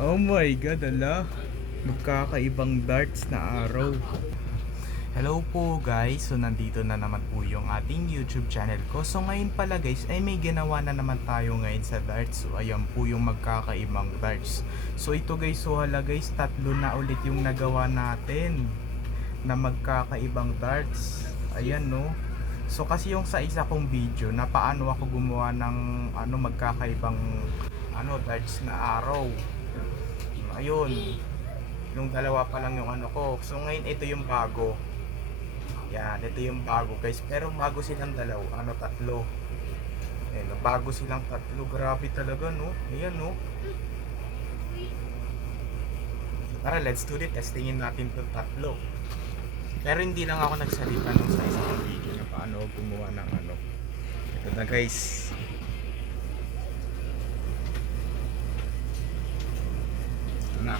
Oh my god, ala. Magkakaibang darts na araw. Hello po guys, so nandito na naman po yung ating YouTube channel ko. So ngayon pala guys, ay may ginawa na naman tayo ngayon sa darts. So ayan po yung magkakaibang darts. So ito guys, so hala guys, tatlo na ulit yung nagawa natin na magkakaibang darts. Ayan no. So kasi yung sa isa kong video na paano ako gumawa ng ano magkakaibang ano darts na araw. Ayun. Yung dalawa pa lang yung ano ko. So ngayon ito yung bago. Yan, ito yung bago guys. Pero bago silang dalaw, ano tatlo. Ayan, bago silang tatlo. Grabe talaga no. Ayan no. Tara, let's do it. Testingin natin itong tatlo. Pero hindi lang ako nagsalita nung sa isang video na paano gumawa ng ano. Ito na guys. Ito na.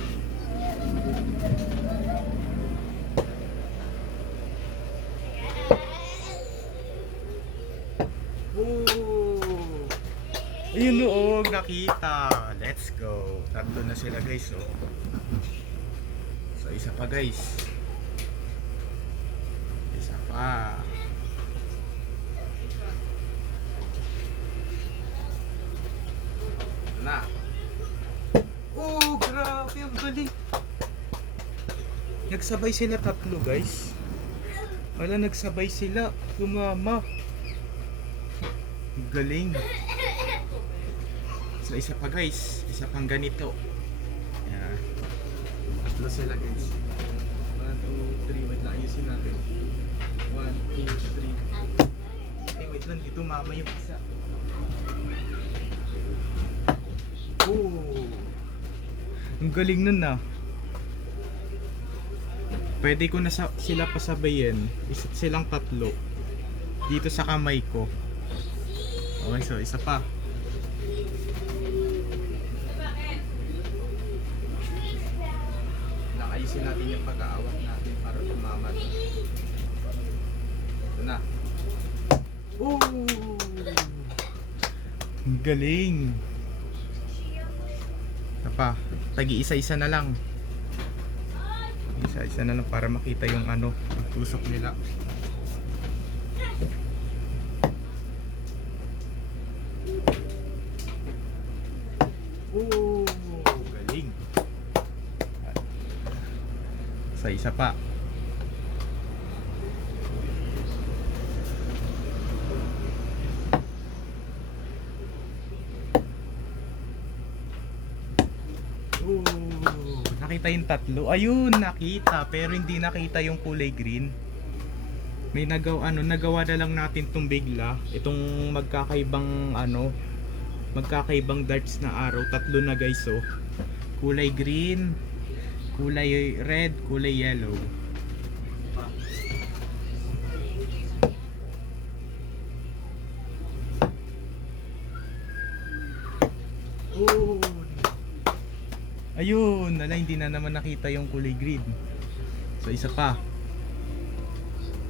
Ooh! Ayun noong nakita. Let's go. Tatlo na sila guys oh. So isa pa guys. Isa pa. Na. Oh, grabe ang galing. Nagsabay sila tatlo, guys. Wala nagsabay sila. Tumama. Ang So isa pa guys, isa pang ganito. Yan. Tatlo sila guys. 1, 2, 3. Wait lang, ayusin natin. 1, 2, 3. Eh, wait lang. Dito mama yung isa. Oh! Ang galing nun ah. Pwede ko na sila pasabayin. Isa, silang tatlo. Dito sa kamay ko. Okay, so isa pa. Nakayusin natin yung pag-aawat natin para tumama to. Ito na. Ooh! Ang galing! Ito pa, tagi isa-isa na lang. Isa-isa na lang para makita yung ano, tusok nila. Oo, galing. Sa isa pa. Oo, nakita yung tatlo. Ayun, nakita. Pero hindi nakita yung kulay green. May nagawa, ano, nagawa na lang natin tong bigla. Itong magkakaibang, ano, magkakaibang darts na araw. Tatlo na guys, oh. Kulay green, kulay red, kulay yellow. Oh. Ayun, ala hindi na naman nakita yung kulay green. So isa pa.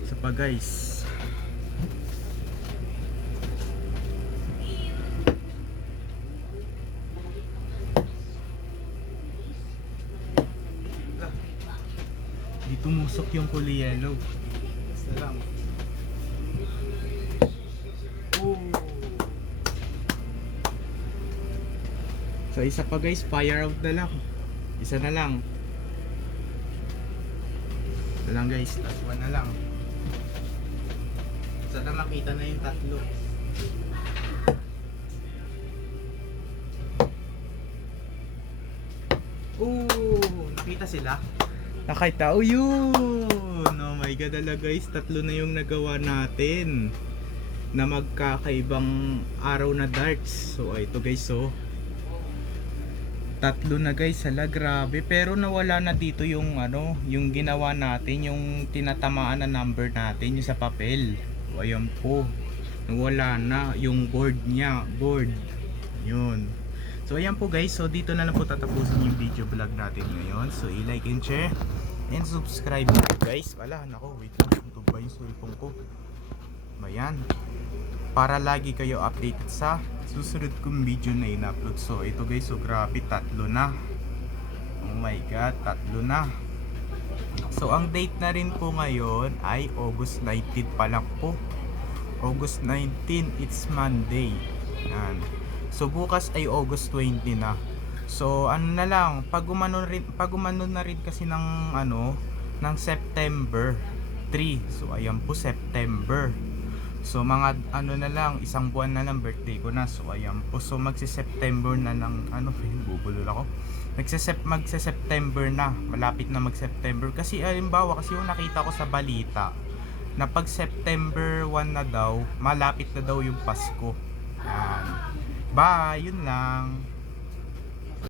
Isa pa guys. Di tumusok yung kulay yellow. Basta lang. Oh. So isa pa guys, fire out na lang. Isa na lang. Ito lang guys, last one na lang. Sana makita na yung tatlo. Ooh, nakita sila? Nakita, oh yun! Oh my god, ala guys, tatlo na yung nagawa natin na magkakaibang araw na darts. So, ito guys, so tatlo na guys, hala grabe. Pero nawala na dito yung ano, yung ginawa natin, yung tinatamaan na number natin, yung sa papel. O, ayan po. Nawala na yung board niya, board. Yun. So ayan po guys, so dito na lang po tatapusin yung video vlog natin ngayon. So i-like and share and subscribe guys. Wala, nako, wait lang. Ito ba yung cellphone ko? Ayan. Para lagi kayo updated sa susunod kong video na in-upload. So ito guys, so grabe, tatlo na. Oh my God, tatlo na. So, ang date na rin po ngayon ay August 19 pa lang po. August 19, it's Monday. Yan. So, bukas ay August 20 na. So, ano na lang, pag umano, rin, pag umano na rin kasi ng, ano, ng September 3. So, ayan po, September. So, mga, ano na lang, isang buwan na lang birthday ko na. So, ayan po. So, magsi-September na ng, ano, bubulol ako. Magsisep, magse-September na. Malapit na mag-September. Kasi, alimbawa, kasi yung nakita ko sa balita, na pag September 1 na daw, malapit na daw yung Pasko. Yan. Bye! Yun lang.